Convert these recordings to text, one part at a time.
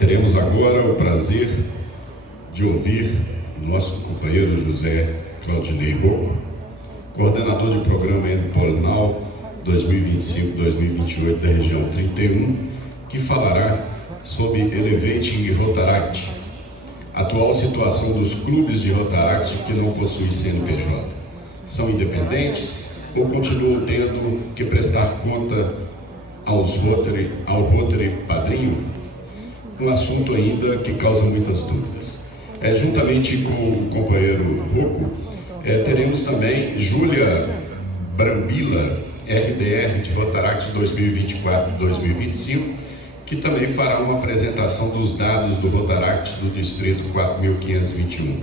Teremos agora o prazer de ouvir o nosso companheiro José Claudinei Rocco, coordenador de programa Endpolinal 2025-2028 da região 31, que falará sobre Elevating Rotaract, atual situação dos clubes de Rotaract que não possuem CNPJ. São independentes ou continuam tendo que prestar conta ao Rotary Padrinho? Um assunto ainda que causa muitas dúvidas. Juntamente com o companheiro Rocco, teremos também Júlia Brambila, RDR de Rotaract 2024-2025, que também fará uma apresentação dos dados do Rotaract do Distrito 4.521.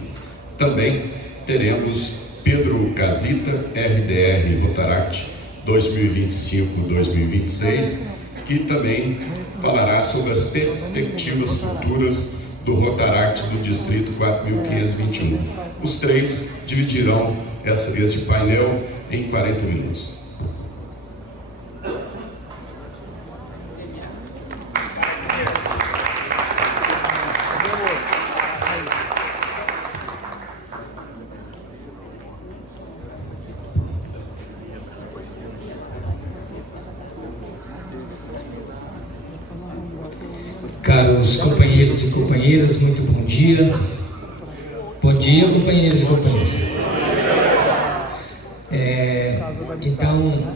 Também teremos Pedro Casita, RDR Rotaract 2025-2026, que também falará sobre as perspectivas futuras do Rotaract do Distrito 4.521. Os três dividirão esse painel em 40 minutos. Caros companheiros e companheiras, muito bom dia. Bom dia, companheiros e companheiras. Então,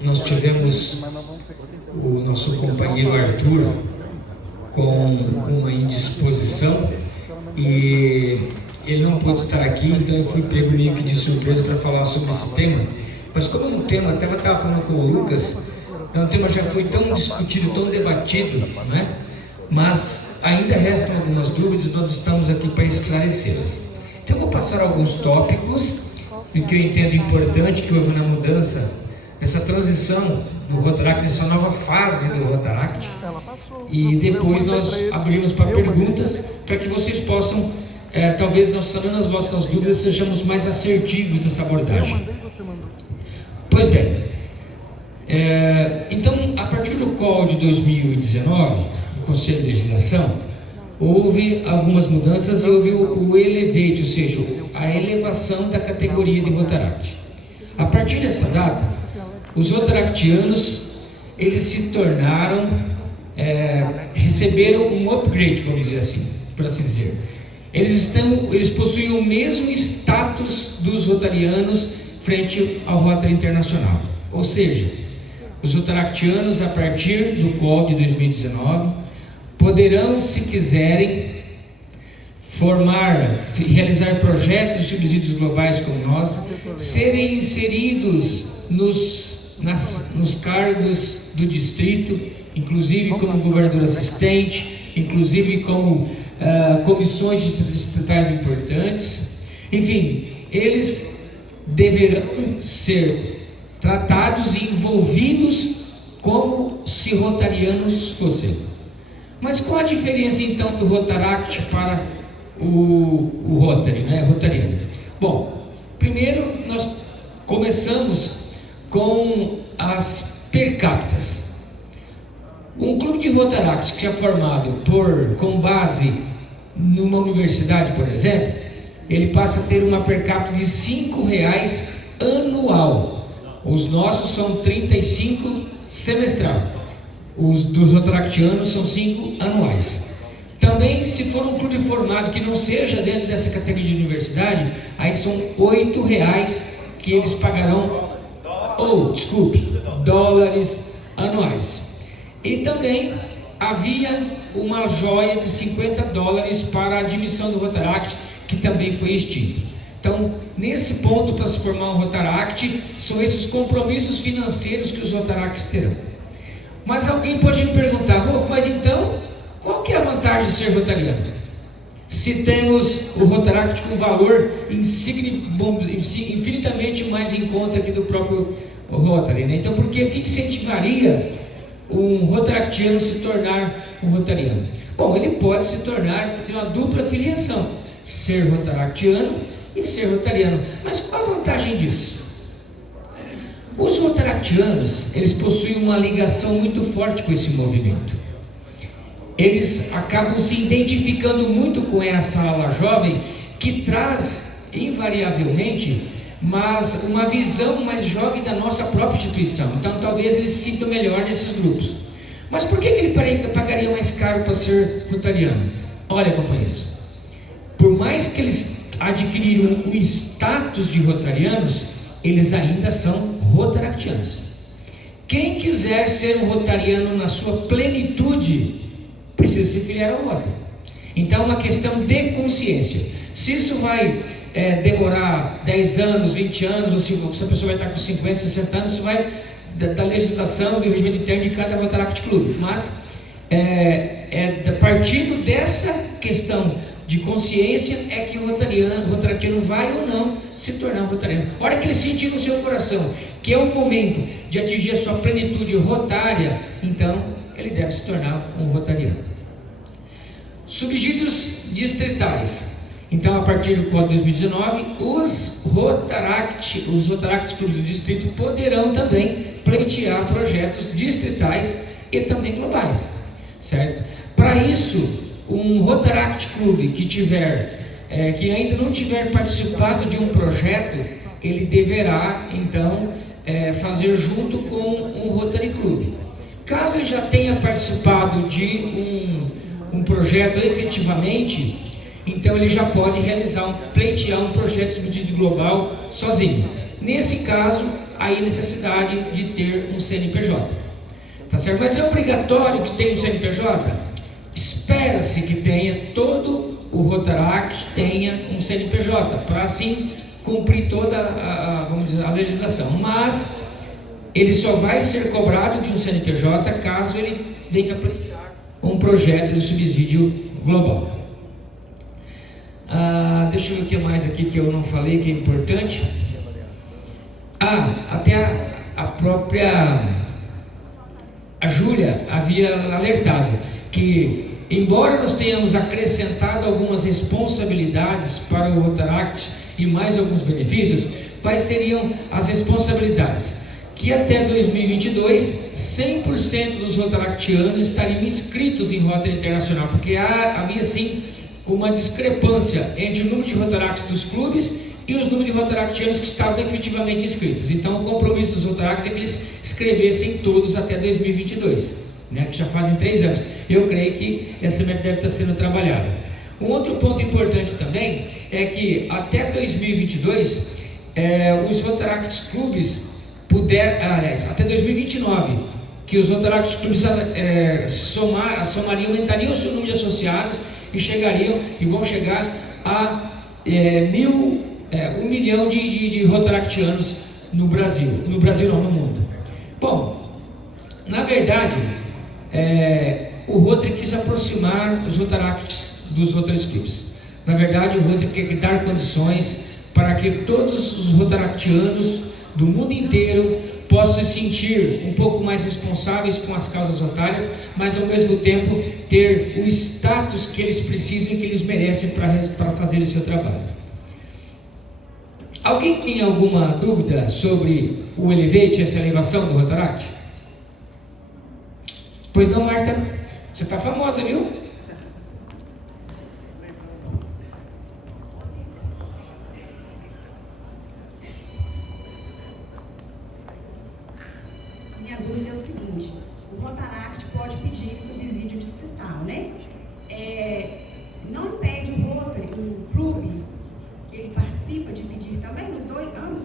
nós tivemos o nosso companheiro Arthur com uma indisposição e ele não pôde estar aqui, então eu fui pego meio que de surpresa para falar sobre esse tema. Mas como é um tema, até eu estava falando com o Lucas, o tema já foi tão discutido, tão debatido, não é? Mas ainda restam algumas dúvidas e nós estamos aqui para esclarecê-las. Então eu vou passar alguns tópicos do que eu entendo importante que houve na mudança, nessa transição do Rotaract, nessa nova fase do Rotaract, e depois nós abrimos para perguntas para que vocês possam, talvez nós sanando as vossas dúvidas, sejamos mais assertivos nessa abordagem. Pois bem, então a partir do COL de 2019, Conselho de Legislação, houve algumas mudanças e houve o Elevate, ou seja, a elevação da categoria de Rotaract. A partir dessa data, os Rotaractianos, eles se tornaram, receberam um upgrade, vamos dizer assim, por assim dizer. Eles possuem o mesmo status dos Rotarianos frente ao Rotary Internacional. Ou seja, os Rotaractianos, a partir do COL de 2019, poderão, se quiserem, realizar projetos de subsídios globais como nós, serem inseridos nos cargos do distrito, inclusive como governador assistente, inclusive como comissões distritais importantes. Enfim, eles deverão ser tratados e envolvidos como se rotarianos fossem. Mas qual a diferença então do Rotaract para o Rotary, né? Rotariano? Bom, primeiro nós começamos com as per capitas. Um clube de Rotaract que é formado com base numa universidade, por exemplo, ele passa a ter uma per capita de R$5 anual. Os nossos são 35 semestral. Os dos Rotaractianos são 5 anuais. Também, se for um clube formado que não seja dentro dessa categoria de universidade, aí são R$8 que eles pagarão, dólares anuais. E também havia uma joia de $50 para a admissão do Rotaract, que também foi extinta. Então, nesse ponto, para se formar um Rotaract, são esses compromissos financeiros que os Rotaracts terão. Mas alguém pode me perguntar, Rocco, mas então, qual que é a vantagem de ser rotariano? Se temos o Rotaract com valor infinitamente mais em conta que do próprio Rotary, né? Então, por que incentivaria um Rotaractiano se tornar um rotariano? Bom, ele pode se tornar, ter uma dupla filiação, ser Rotaractiano e ser rotariano. Mas qual a vantagem disso? Os Rotaractianos, eles possuem uma ligação muito forte com esse movimento. eles acabam se identificando muito com essa ala jovem, que traz invariavelmente mas uma visão mais jovem da nossa própria instituição. Então talvez eles se sintam melhor nesses grupos. Mas por que ele pagaria mais caro para ser rotariano? Olha, companheiros, por mais que eles adquiriram o status de rotarianos, eles ainda são rotaractianos. Quem quiser ser um rotariano na sua plenitude, precisa se filiar ao Rotary. Então é uma questão de consciência. Se isso vai demorar 10 anos, 20 anos, ou se a pessoa vai estar com 50, 60 anos, isso vai da legislação, do regimento interno de cada Rotaract Club. Mas partindo dessa questão de consciência é que o rotaractiano vai ou não se tornar um rotariano. A hora que ele sentir no seu coração que é o momento de atingir a sua plenitude rotária, então ele deve se tornar um rotariano. Subsídios distritais. Então, a partir do Código 2019, os Rotaracts Clubes do Distrito poderão também pleitear projetos distritais e também globais, certo? Para isso, um Rotaract Clube que ainda não tiver participado de um projeto, ele deverá, então, fazer junto com um Rotary Club. Caso ele já tenha participado de um projeto efetivamente, então ele já pode pleitear um projeto de subsídio global sozinho. Nesse caso, aí a necessidade de ter um CNPJ. Tá certo? Mas é obrigatório que tenha um CNPJ? Espera-se que todo o Rotaract tenha um CNPJ, para assim cumprir toda a legislação. Mas ele só vai ser cobrado de um CNPJ caso ele venha pleitear um projeto de subsídio global. Deixa eu ver o que mais aqui que eu não falei que é importante. Até a própria Júlia havia alertado que, embora nós tenhamos acrescentado algumas responsabilidades para o Rotaract e mais alguns benefícios, quais seriam as responsabilidades? Que até 2022, 100% dos rotaractianos estariam inscritos em Rotary Internacional, porque havia sim uma discrepância entre o número de Rotaracts dos clubes e os números de Rotaractianos que estavam efetivamente inscritos. Então o compromisso dos Rotaracts é que eles escrevessem todos até 2022, né, que já fazem 3 anos. Eu creio que essa meta deve estar sendo trabalhada. Um outro ponto importante também é que até 2022 os Rotaracts clubes até 2029, que os Rotaracts clubes somariam, aumentariam o seu número de associados e vão chegar a 1 milhão de Rotaractianos no Brasil. No Brasil não, no mundo. Bom, na verdade, o Rotary quis aproximar os Rotaracts dos Rotary Clubs. Na verdade, o Rotary quer dar condições para que todos os Rotaractianos do mundo inteiro possam se sentir um pouco mais responsáveis com as causas rotárias, mas ao mesmo tempo ter o status que eles precisam e que eles merecem para fazer o seu trabalho. Alguém tem alguma dúvida sobre o Elevate, essa elevação do Rotaract? Pois não, Marta? Você está famosa, viu? Minha dúvida é o seguinte: o Rotaract pode pedir subsídio distrital, né? Não impede o Rotary, o clube que ele participa, de pedir também? Os ambos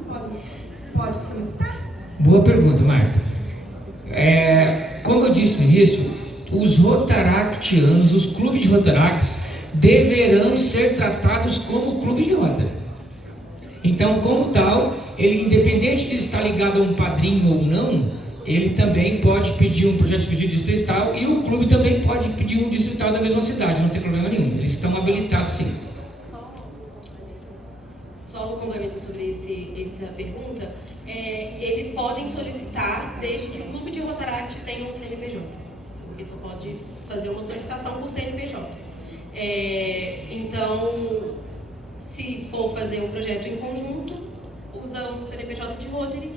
podem solicitar? Boa pergunta, Marta. Como eu disse no início, os Rotaractianos, os clubes de Rotaracts, deverão ser tratados como clubes de Rotary. Então, como tal, ele, independente de estar ligado a um padrinho ou não, ele também pode pedir um projeto de subsídio distrital, e o clube também pode pedir um distrital da mesma cidade, não tem problema nenhum. Eles estão habilitados, sim. Só um complemento sobre essa pergunta. Eles podem solicitar desde que o clube de Rotaract tenha um CNPJ. Porque só pode fazer uma solicitação por CNPJ. Então, se for fazer um projeto em conjunto, usa um CNPJ de Rotary,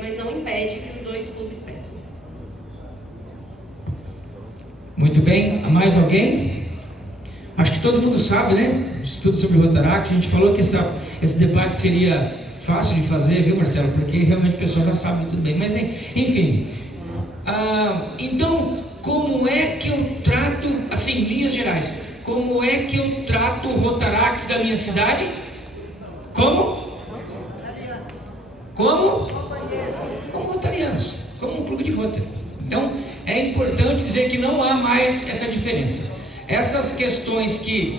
mas não impede que os dois clubes peçam. Muito bem. Mais alguém? Acho que todo mundo sabe, né? Estudo sobre o Rotaract. A gente falou que esse debate seria fácil de fazer, viu, Marcelo? Porque realmente o pessoal já sabe tudo bem. Mas, enfim. Então, como é que eu trato, assim, em linhas gerais, como é que eu trato o Rotaract da minha cidade? Como? Como rotarianos, como um clube de Rotary. Então, é importante dizer que não há mais essa diferença. Essas questões que,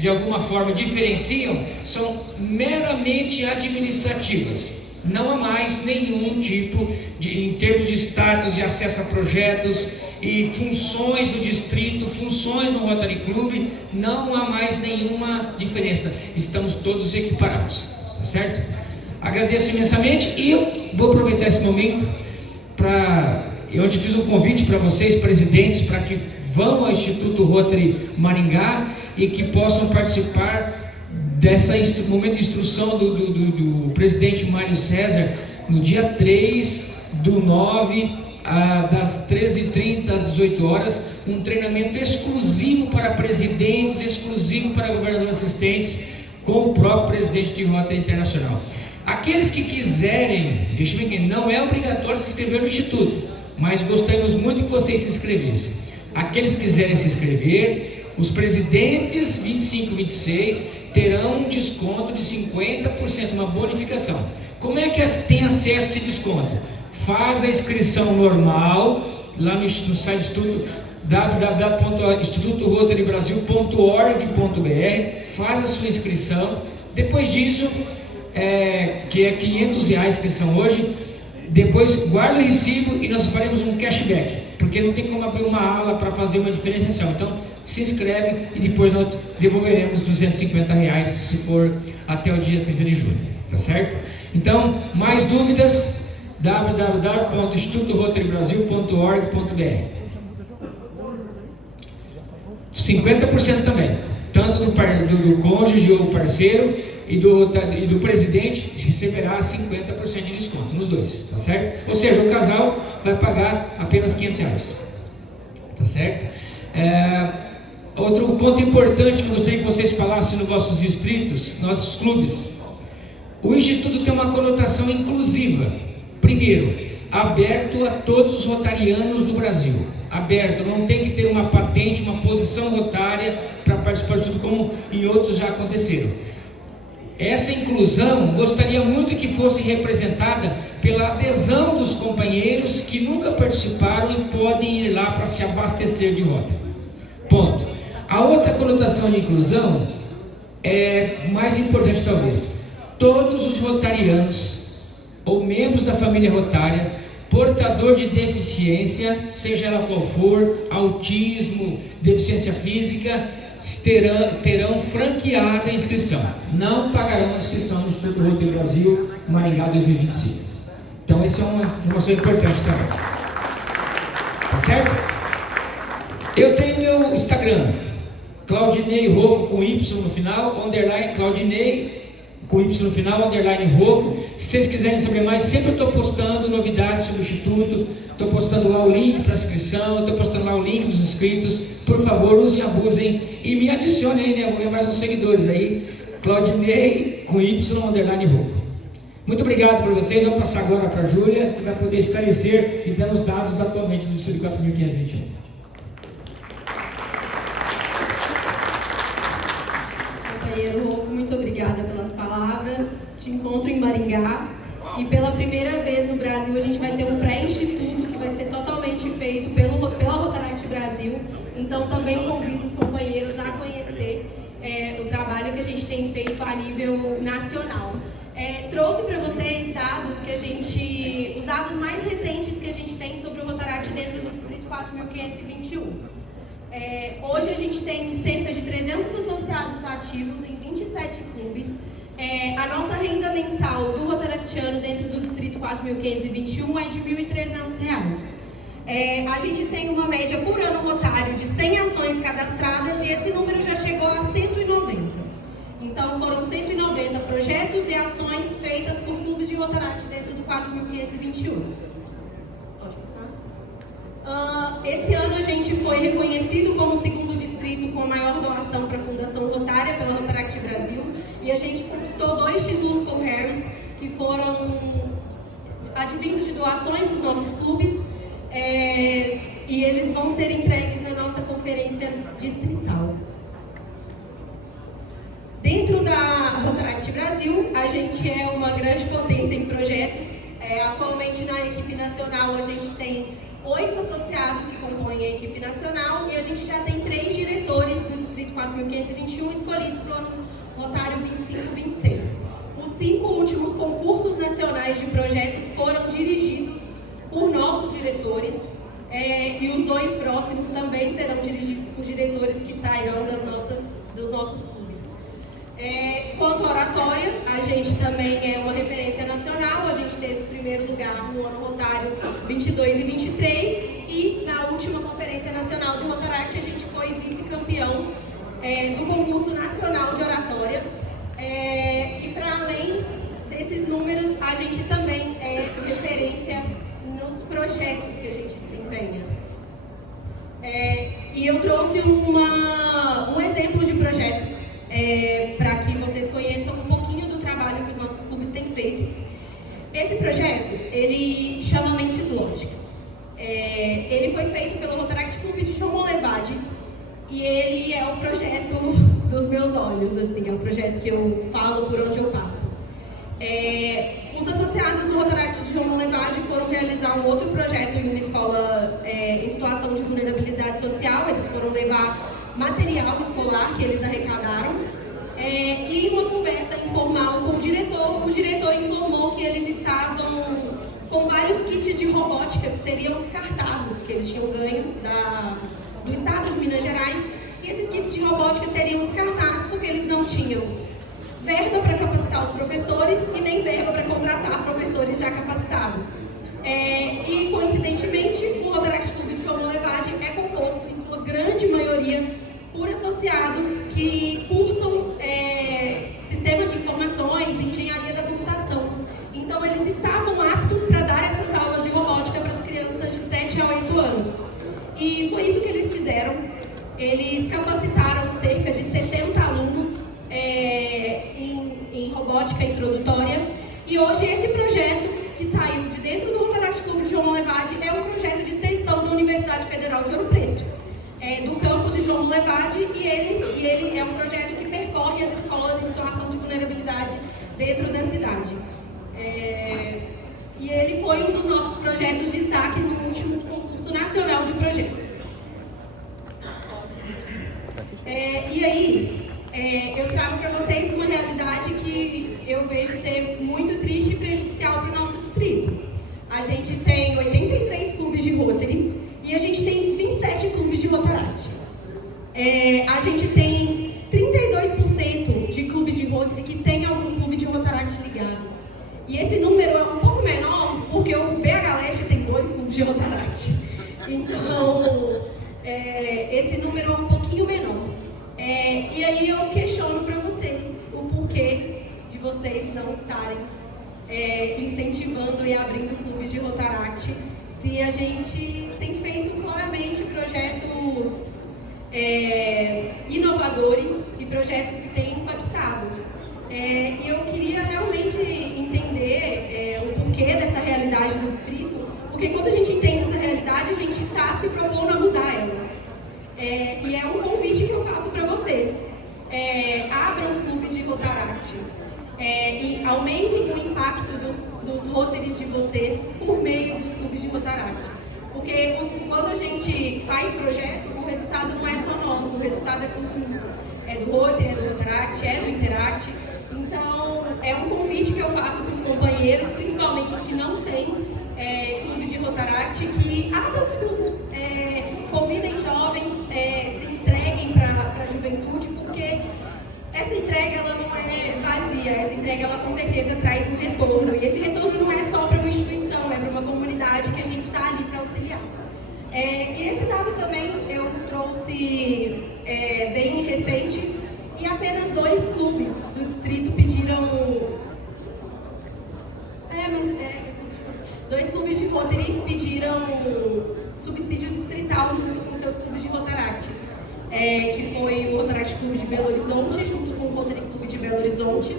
de alguma forma, diferenciam, são meramente administrativas. Não há mais nenhum tipo em termos de status de acesso a projetos e funções do distrito, funções no Rotary Club, não há mais nenhuma diferença. Estamos todos equiparados, tá certo? Agradeço imensamente e eu vou aproveitar esse momento eu te fiz um convite para vocês, presidentes, para que vão ao Instituto Rotary Maringá e que possam participar desse momento de instrução do presidente Mário César, no dia 3/9, das 13h30 às 18 horas, um treinamento exclusivo para presidentes, exclusivo para governadores assistentes, com o próprio presidente de Rotary Internacional. Aqueles que quiserem, deixa eu ver aqui, não é obrigatório se inscrever no Instituto, mas gostaríamos muito que vocês se inscrevessem. Aqueles que quiserem se inscrever, os presidentes 25 e 26 terão um desconto de 50%, uma bonificação. Como é que tem acesso a esse desconto? Faz a inscrição normal lá no site do Instituto, www.institutorotarybrasil.org.br, faz a sua inscrição. Depois disso, que é R$500 a inscrição hoje, depois guarda o recibo e nós faremos um cashback, porque não tem como abrir uma ala para fazer uma diferenciação. Então se inscreve e depois nós devolveremos R$250 se for até o dia 30 de junho, tá certo? Então, mais dúvidas, www.institutorotarybrasil.org.br. 50% também, tanto do cônjuge ou parceiro e do presidente receberá 50% de desconto nos dois, tá certo? Ou seja, o casal vai pagar apenas R$500, tá certo? Outro ponto importante que eu gostaria que vocês falassem nos vossos distritos, nossos clubes. O Instituto tem uma conotação inclusiva. Primeiro, aberto a todos os rotarianos do Brasil. Aberto, não tem que ter uma patente, uma posição rotária para participar de tudo, como em outros já aconteceram. Essa inclusão gostaria muito que fosse representada pela adesão dos companheiros que nunca participaram e podem ir lá para se abastecer de Rotary. Ponto. A outra conotação de inclusão é mais importante talvez. Todos os rotarianos ou membros da família rotária, portador de deficiência, seja ela qual for, autismo, deficiência física, terão franqueada a inscrição. Não pagarão a inscrição no Instituto Rotary Brasil Maringá 2025. Então essa é uma informação importante também. Tá certo? Eu tenho meu Instagram, Claudinei Rocco com Y no final, underline, Claudinei com Y no final, underline Rocco. Se vocês quiserem saber mais, sempre eu estou postando novidades sobre o Instituto, estou postando lá o link para inscrição, estou postando lá o link dos inscritos. Por favor, usem e abusem e me adicionem aí, né? Vou ganhar mais uns seguidores aí, Claudinei com Y, underline Rocco. Muito obrigado por vocês. Vou passar agora para a Júlia, que vai poder esclarecer e dar os dados atualmente do Distrito 4521. Companheiro Rocco, muito obrigada pelas palavras. Te encontro em Maringá e pela primeira vez no Brasil a gente vai ter um pré-instituto que vai ser totalmente feito pela Rotaract Brasil. Então também convido os companheiros a conhecer o trabalho que a gente tem feito a nível nacional. Trouxe para vocês dados os dados mais recentes que a gente tem sobre o Rotaract dentro do Distrito 4521. Hoje a gente tem cerca de 300 associados ativos em 27 clubes. A nossa renda mensal do Rotaractiano dentro do Distrito 4521 é de R$ 1.300. A gente tem uma média por ano rotário de 100 ações cadastradas e esse número já chegou a 190. Então foram 190 projetos e ações feitas por clubes de Rotaract dentro do 4521. Pode passar? Esse ano a gente foi reconhecido como o segundo distrito com a maior doação para a Fundação Rotária pela Rotaract Brasil, e a gente conquistou 2 títulos Paul Harris que foram advindos de doações dos nossos clubes, e eles vão ser entregues na nossa conferência distrital. Dentro da Rotaract Brasil, a gente é uma grande potência em projetos. Atualmente na equipe nacional a gente tem 8 associados que compõem a equipe nacional, e a gente já tem 3 diretores do Distrito 4.521 escolhidos para o ano Rotário 25-26. Os 5 últimos concursos nacionais de projetos foram dirigidos por nossos diretores, e os 2 próximos também serão dirigidos por diretores que sairão dos nossos clubes. Quanto à oratória, a gente também é uma referência nacional. A gente teve o primeiro lugar no ano Rotário 22 e 23, e na última Conferência Nacional de Rotaract a gente foi vice-campeão do concurso nacional de oratória. E para além desses números, a gente também é referência nos projetos que a gente desempenha. E eu trouxe um exemplo de projeto para que vocês conheçam um pouquinho do trabalho que os nossos clubes têm feito. Esse projeto, ele chama Mentes Lógicas. Ele foi feito pelo Rotaract Clube de João Molevade, e ele é o projeto dos meus olhos, assim, é o projeto que eu falo por onde eu passo. Os associados do Rotaract de João Molevade foram realizar um outro projeto em uma escola em situação de vulnerabilidade social. Eles foram levar material escolar que eles arrecadaram, e uma conversa informal com o diretor informou que eles estavam com vários kits de robótica que seriam descartados, que eles tinham ganho do estado de Minas Gerais, e esses kits de robótica seriam descartados porque eles não tinham verba para capacitar os professores e nem verba para contratar professores já capacitados. E, coincidentemente, o Rotaract Clube de João Molevade é composto, em sua grande maioria, por associados que cursam sistema de informações e engenharia da computação. Então, eles estavam aptos para dar essas aulas de robótica para as crianças de 7 a 8 anos. E foi isso que eles fizeram. Eles capacitaram cerca de 70 alunos em robótica introdutória. E hoje esse projeto, que saiu de dentro do Rotaract Clube de João Molevade, é um projeto de extensão da Universidade Federal de Ouro Preto, do campus de João Molevade, e ele é um projeto que percorre as escolas em situação de vulnerabilidade dentro da cidade. E ele foi um dos nossos projetos de destaque no último concurso nacional de projetos. E aí, eu trago para vocês uma realidade que eu vejo ser muito triste e prejudicial para o nosso distrito. A gente tem 83 clubes de Rotary e a gente tem 27 clubes de Rotaract. A gente tem 32% de clubes de Rotary que tem algum clube de Rotaract ligado. E esse número é um pouco menor porque o BH Leste tem 2 clubes de Rotaract. Então, esse número é um pouquinho menor. E aí eu questiono para vocês o porquê de vocês não estarem incentivando e abrindo clubes de Rotaract, se a gente tem feito claramente projetos inovadores e projetos que têm impactado. E eu queria realmente entender o porquê dessa realidade do distrito, porque quando a gente entende essa realidade, a gente está se propondo a mudar ela. E é um convite que eu faço para vocês. Abram clubes de Rotaract e aumentem o impacto dos Rotaries de vocês por meio dos clubes de Rotaract. Porque quando a gente faz projeto, o resultado não é só nosso, o resultado é conjunto. É do Rotary, é do Rotaract, é do Interact. Então, é um convite que eu faço para os companheiros, principalmente os que não têm clubes de Rotaract, que abram os clubes, convidem jovens, se entreguem para a juventude, porque essa entrega ela não é vazia, essa entrega ela com certeza traz um retorno. E esse retorno não é só para uma instituição, é para uma comunidade que a gente está ali para auxiliar. E esse dado também eu trouxe bem recente, e apenas 2 clubes do distrito pediram. 2 clubes de Rotary pediram subsídio distrital junto com seus clubes de Rotaract, que foi o Rotaract Clube de Belo Horizonte, junto com o Rotary Clube de Belo Horizonte,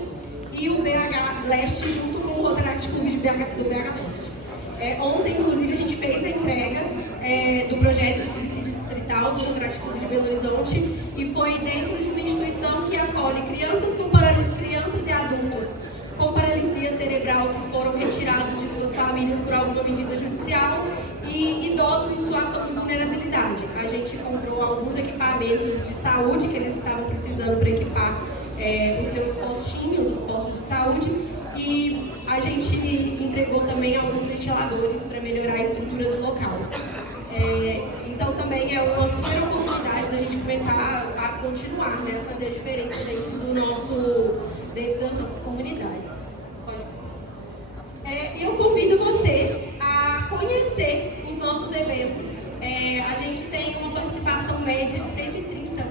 e o BH Leste, junto com o Rotaract Clube do BH Leste. Ontem, inclusive, a gente fez a entrega do projeto de subsídio distrital do Rotaract Clube de Belo Horizonte, e foi dentro de uma instituição que acolhe crianças e adultos com paralisia cerebral que foram retirados de suas famílias por alguma medida judicial e idosos em situação de vulnerabilidade. A gente comprou alguns equipamentos de saúde que eles estavam precisando para equipar os seus postinhos, os postos de saúde, e a gente entregou também alguns ventiladores para melhorar a estrutura do local. Então também é uma super oportunidade da gente começar a continuar, né, a fazer a diferença dentro das nossas comunidades. Eu convido vocês a conhecer os nossos eventos. A gente tem uma participação média de 130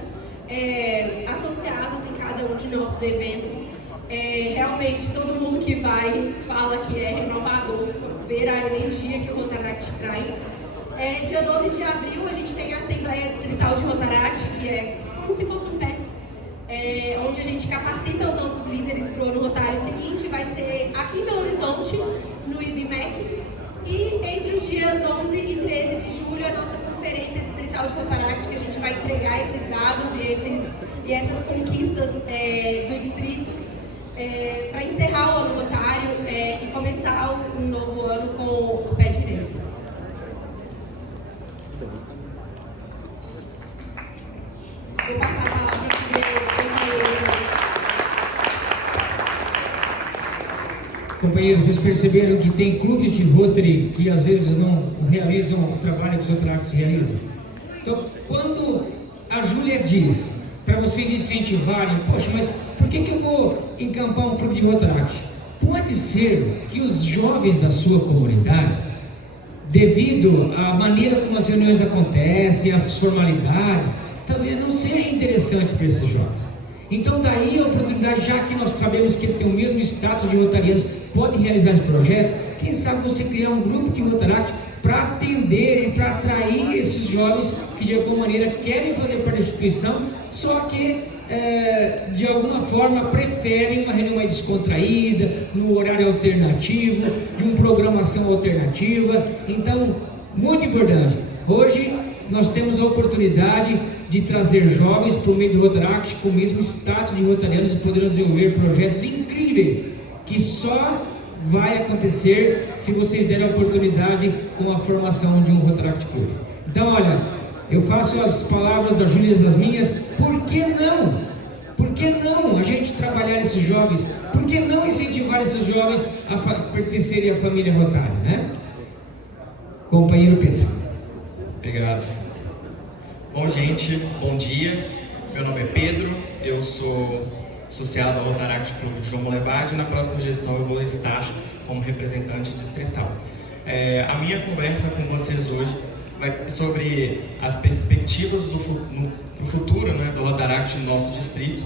associados em cada um de nossos eventos. Realmente todo mundo que vai fala que é renovador ver a energia que o Rotaract traz. Dia 12 de abril a gente tem a Assembleia Distrital de Rotaract, que é como se fosse um PETS, onde a gente capacita os nossos líderes para o ano rotário seguinte. Vai ser aqui em Belo Horizonte, no IBMEC, e entre os dias 11 e 13 de julho a nossa Conferência Distrital de Rotaract, que a gente vai entregar esses dados e essas conquistas do distrito para encerrar o ano rotário e começar um novo ano com o pé direito. Vou passar a palavra para o Companheiros, vocês perceberam que tem clubes de Rotary que às vezes não realizam o trabalho que os Rotaract realizam? Então, quando a Júlia diz para vocês incentivarem, poxa, mas por que eu vou encampar um clube de Rotaract? Pode ser que os jovens da sua comunidade, devido à maneira como as reuniões acontecem, as formalidades, talvez não seja interessante para esses jovens. Então daí a oportunidade, já que nós sabemos que ele tem o mesmo status de rotarianos, podem realizar os projetos, quem sabe você criar um grupo de Rotaract para atender e para atrair esses jovens que de alguma maneira querem fazer parte da instituição, só que de alguma forma preferem uma reunião mais descontraída, no horário alternativo, de uma programação alternativa. Então, muito importante, hoje nós temos a oportunidade de trazer jovens por meio do Rotaract com o mesmo status de rotarianos e poder desenvolver projetos incríveis que só vai acontecer se vocês derem a oportunidade com a formação de um Rotaract Club. Então, olha, eu faço as palavras da Júlia e as minhas. Por que não? Por que não a gente trabalhar esses jovens? Por que não incentivar esses jovens a pertencerem à família Rotária, né? Companheiro Pedro. Obrigado. Bom, gente, bom dia. Meu nome é Pedro, eu sou associado ao Rotaract Clube de João Molevade e na próxima gestão eu vou estar como representante distrital. A minha conversa com vocês hoje vai ser sobre as perspectivas no futuro, né, do Rotaract no nosso distrito.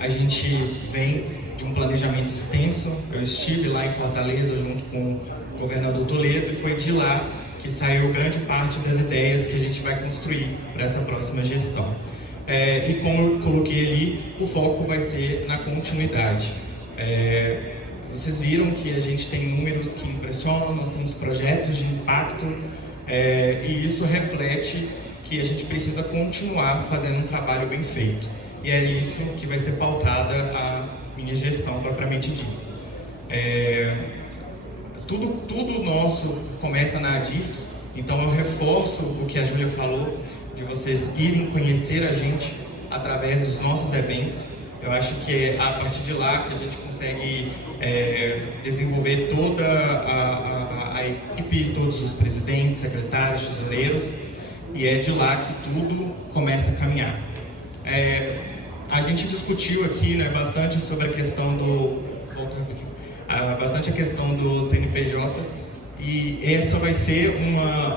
A gente vem de um planejamento extenso. Eu estive lá em Fortaleza junto com o governador Toledo e foi de lá que saiu grande parte das ideias que a gente vai construir para essa próxima gestão. E como eu coloquei ali, o foco vai ser na continuidade. Vocês viram que a gente tem números que impressionam, nós temos projetos de impacto, e isso reflete que a gente precisa continuar fazendo um trabalho bem feito. E é isso que vai ser pautada a minha gestão propriamente dita. Tudo nosso começa na ADIC, então eu reforço o que a Júlia falou, de vocês irem conhecer a gente através dos nossos eventos. Eu acho que é a partir de lá que a gente consegue desenvolver toda a equipe, todos os presidentes, secretários, tesoureiros, e é de lá que tudo começa a caminhar. A gente discutiu aqui, né, bastante sobre a questão do CNPJ, e essa vai ser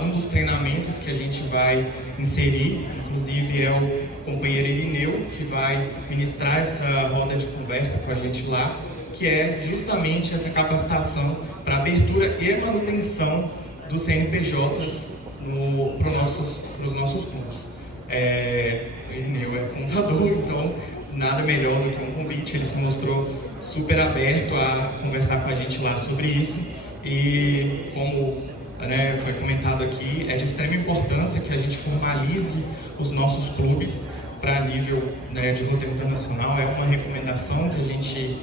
um dos treinamentos que a gente vai inserir. Inclusive é o companheiro Irineu que vai ministrar essa roda de conversa com a gente lá, que é justamente essa capacitação para abertura e manutenção dos CNPJs para os nossos clubes. O Irineu é contador, então nada melhor do que um convite. Ele se mostrou super aberto a conversar com a gente lá sobre isso, e como foi comentado aqui, é de extrema importância que a gente formalize os nossos clubes para nível de roteiro internacional. É uma recomendação que a gente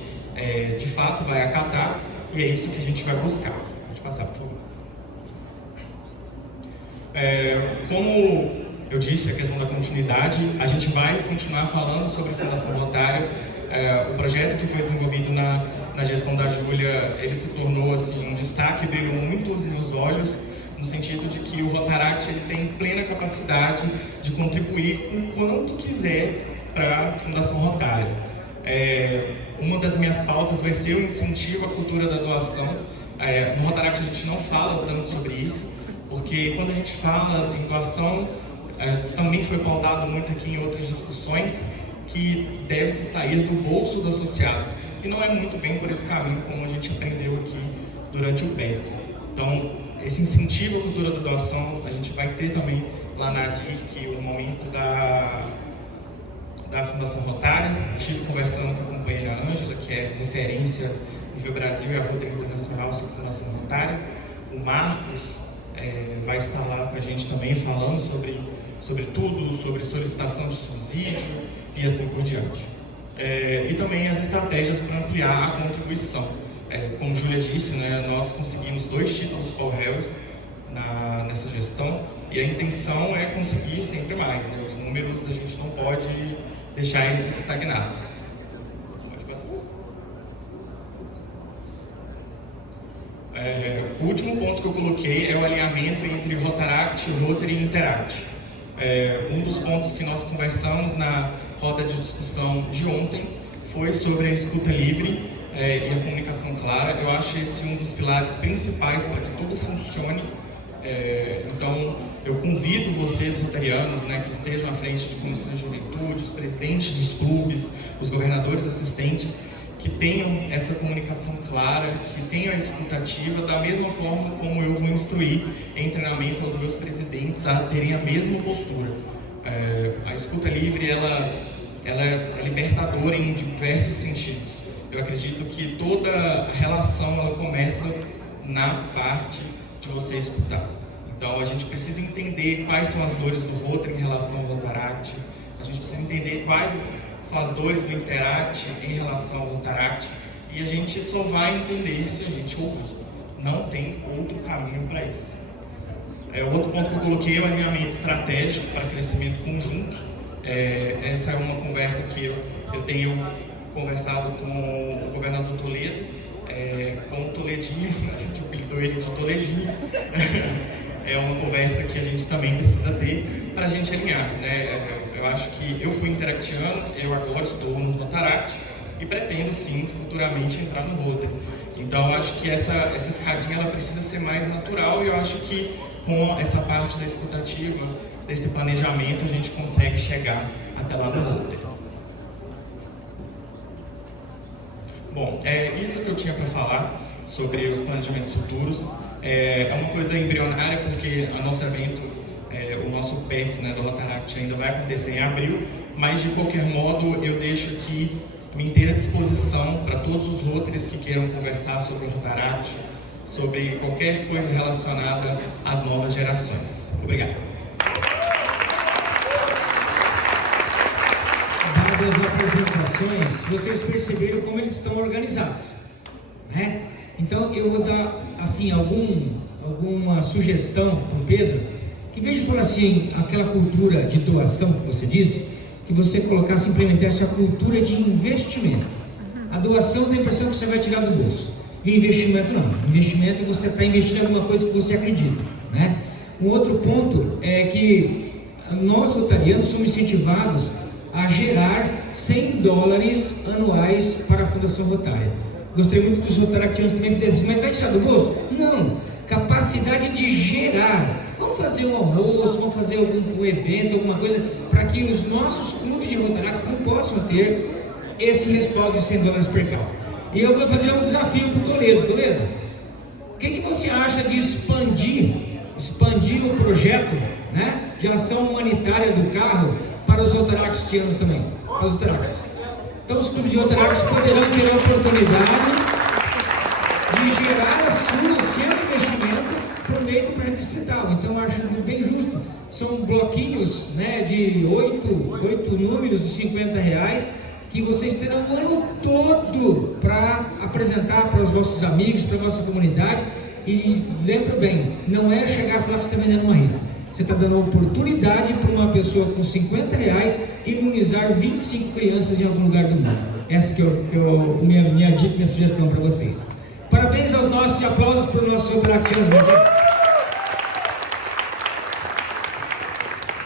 de fato vai acatar, e é isso que a gente vai buscar. Pode passar, por favor. Como eu disse, a questão da continuidade, a gente vai continuar falando sobre a Fundação Rotário. O projeto que foi desenvolvido na gestão da Júlia, ele se tornou assim, um destaque, brilhou muito os meus olhos, no sentido de que o Rotaract ele tem plena capacidade de contribuir o quanto quiser para a Fundação Rotário. Uma das minhas pautas vai ser o incentivo à cultura da doação. No Rotaract a gente não fala tanto sobre isso, porque quando a gente fala em doação, também foi pautado muito aqui em outras discussões, que deve se sair do bolso do associado. E não é muito bem por esse caminho como a gente aprendeu aqui durante o PETS. Então, esse incentivo à cultura da doação, a gente vai ter também lá na DIC o momento da Fundação Rotário. Estive conversando com a companheira Ângela, que é referência nível Brasil e a roteiro internacional sobre a Fundação Rotário. O Marcos vai estar lá com a gente também falando sobre tudo, sobre solicitação de subsídio e assim por diante. E também as estratégias para ampliar a contribuição. Como Júlia disse, nós conseguimos 2 títulos Paul Harris nessa gestão, e a intenção é conseguir sempre mais. Os números a gente não pode deixar eles estagnados. Pode passar. O último ponto que eu coloquei é o alinhamento entre Rotaract, Rotary e Interact. Um dos pontos que nós conversamos na roda de discussão de ontem foi sobre a escuta livre e a comunicação clara. Eu acho esse um dos pilares principais para que tudo funcione. Então, eu convido vocês, rotarianos, que estejam à frente de comissões de juventude, os presidentes dos clubes, os governadores assistentes, que tenham essa comunicação clara, que tenham a escutativa, da mesma forma como eu vou instruir em treinamento aos meus presidentes a terem a mesma postura. A escuta livre, ela é libertadora em diversos sentidos. Eu acredito que toda relação ela começa na parte de você escutar. Então, a gente precisa entender quais são as dores do Rotary em relação ao Rotaract, a gente precisa entender quais são as dores do Interact em relação ao Rotaract, e a gente só vai entender se a gente ouvir. Não tem outro caminho para isso. Outro ponto que eu coloquei é o alinhamento estratégico para crescimento conjunto. Essa é uma conversa que eu tenho conversado com o governador Toledo, com o Toledinho, a gente apelidou ele de Toledinho. É uma conversa que a gente também precisa ter para a gente alinhar. Eu acho que eu fui interactiano, eu agora estou no Rotaract e pretendo sim futuramente entrar no Rotary. Então eu acho que essa escadinha ela precisa ser mais natural, e eu acho que com essa parte da escutativa, desse planejamento, a gente consegue chegar até lá no Rotary. Bom, isso que eu tinha para falar sobre os planejamentos futuros. É uma coisa embrionária, porque o nosso evento, o nosso PETS do Rotaract ainda vai acontecer em abril, mas de qualquer modo eu deixo aqui minha inteira disposição para todos os Rotaries que queiram conversar sobre o Rotaract, sobre qualquer coisa relacionada às novas gerações. Obrigado. Dadas as apresentações, vocês perceberam como eles estão organizados, Então eu vou dar assim alguma sugestão para o Pedro, que em vez de falar assim, aquela cultura de doação que você disse, que você colocasse, implementasse a cultura de investimento. A doação tem a impressão que você vai tirar do bolso. E investimento não. Investimento você está investindo em alguma coisa que você acredita, Um outro ponto é que nós rotarianos somos incentivados a gerar $100 anuais para a Fundação Rotária. Gostaria muito que os rotaractianos também dissessem, mas vai tirar do bolso? Não, capacidade de gerar. Vamos fazer um almoço, vamos fazer algum evento, alguma coisa, para que os nossos clubes de Rotaract não possam ter esse respaldo de $100 per capita. E eu vou fazer um desafio para o Toledo. Toledo, o que você acha de expandir expandir o projeto, né, de ação humanitária do carro para os rotaract também, para os rotaract. Então os clubes de rotaract poderão ter a oportunidade de gerar seu investimento por meio do prédio distrital. Então eu acho bem justo. São bloquinhos, né, de 8 números de R$50 que vocês terão o ano todo para apresentar para os vossos amigos, para a vossa comunidade. E lembra bem, não é chegar e falar que você está vendendo uma rifa. Você está dando oportunidade para uma pessoa com R$50 imunizar 25 crianças em algum lugar do mundo. Essa que é minha dica, minha sugestão para vocês. Parabéns aos nossos, aplausos para o nosso Rotaract.